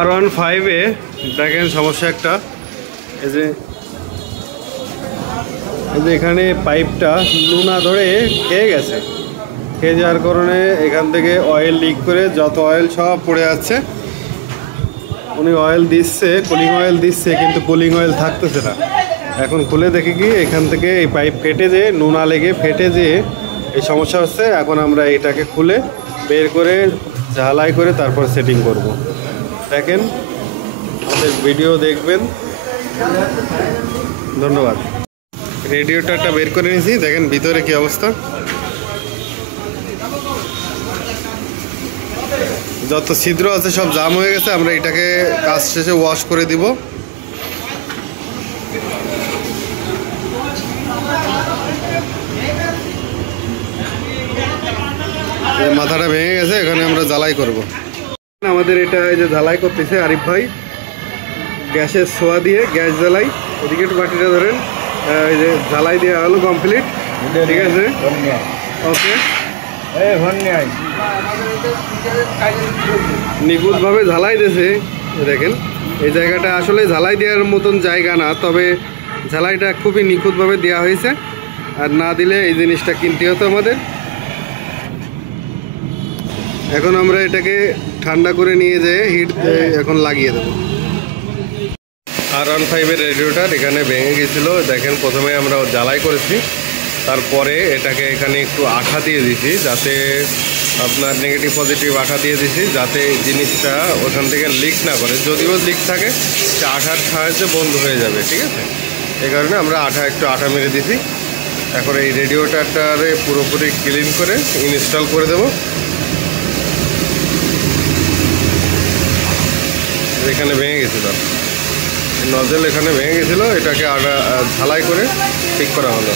R15 এ দেখেন সমস্যা একটা, এই যে এখানে পাইপটা নুনা ধরে খেয়ে গেছে। খেয়ে যাওয়ার কারণে এখান থেকে অয়েল লিক করে যত অয়েল সব পড়ে যাচ্ছে। উনি অয়েল দিচ্ছে, কুলিং অয়েল দিচ্ছে, কিন্তু কুলিং অয়েল থাকতেছে না। এখন খুলে দেখে কি এখান থেকে এই পাইপ ফেটে যেয়ে নুনা লেগে ফেটে যেয়ে এই সমস্যা হচ্ছে। এখন আমরা এটাকে খুলে বের করে ঝালাই করে তারপর সেটিং করব। দেখেন, আমাদের ভিডিও দেখবেন। ধন্যবাদ। রেডিয়েটরটা বের করে নিয়েছি, দেখেন ভিতরে কি অবস্থা। যত ছিদ্র আছে সব জাম হয়ে গেছে। আমরা এটাকে কাজ শেষে ওয়াশ করে দিব। মাথাটা ভেঙে গেছে, এখানে আমরা জ্বালাই করব। আমাদের এটা এই যে জ্বালাই করতেছে আরিফ ভাই, গ্যাসের ছোঁয়া দিয়ে গ্যাস জ্বালাই। এদিকে বাটিটা ধরেন, এই যে জ্বালাই দেওয়া হলো কমপ্লিট, ঠিক আছে, ওকে। নিখুঁতভাবে ঝালাই দিয়েছে। দেখেন এই জায়গাটা আসলে ঝালাই দেওয়ার মতন জায়গা না, তবে ঝালাইটা খুবই নিখুঁতভাবে দেওয়া হয়েছে। আর না দিলে এই জিনিসটা কিনতে হতো আমাদের। এখন আমরা এটাকে ঠান্ডা করে নিয়ে যেয়ে হিট এখন লাগিয়ে দেবো। R15 এর রেডিওটার এখানে ভেঙে গেছিল। দেখেন প্রথমে আমরা জ্বালাই করেছি, তারপরে এটাকে এখানে একটু আঠা দিয়ে দিছি, যাতে আপনার নেগেটিভ পজিটিভ আঠা দিয়ে দিছি, যাতে জিনিসটা ওখান থেকে লিক না করে। যদিও লিক থাকে সে আঠার সাহায্যে বন্ধ হয়ে যাবে, ঠিক আছে। এই কারণে আমরা একটু আঠা মেরে দিছি। এখন এই রেডিওটারে পুরোপুরি ক্লিন করে ইনস্টল করে দেব। এখানে ভেঙে গেছিল নজল, এখানে ভেঙে গেছিলো, এটাকে ঝালাই করে ঠিক করা হলো।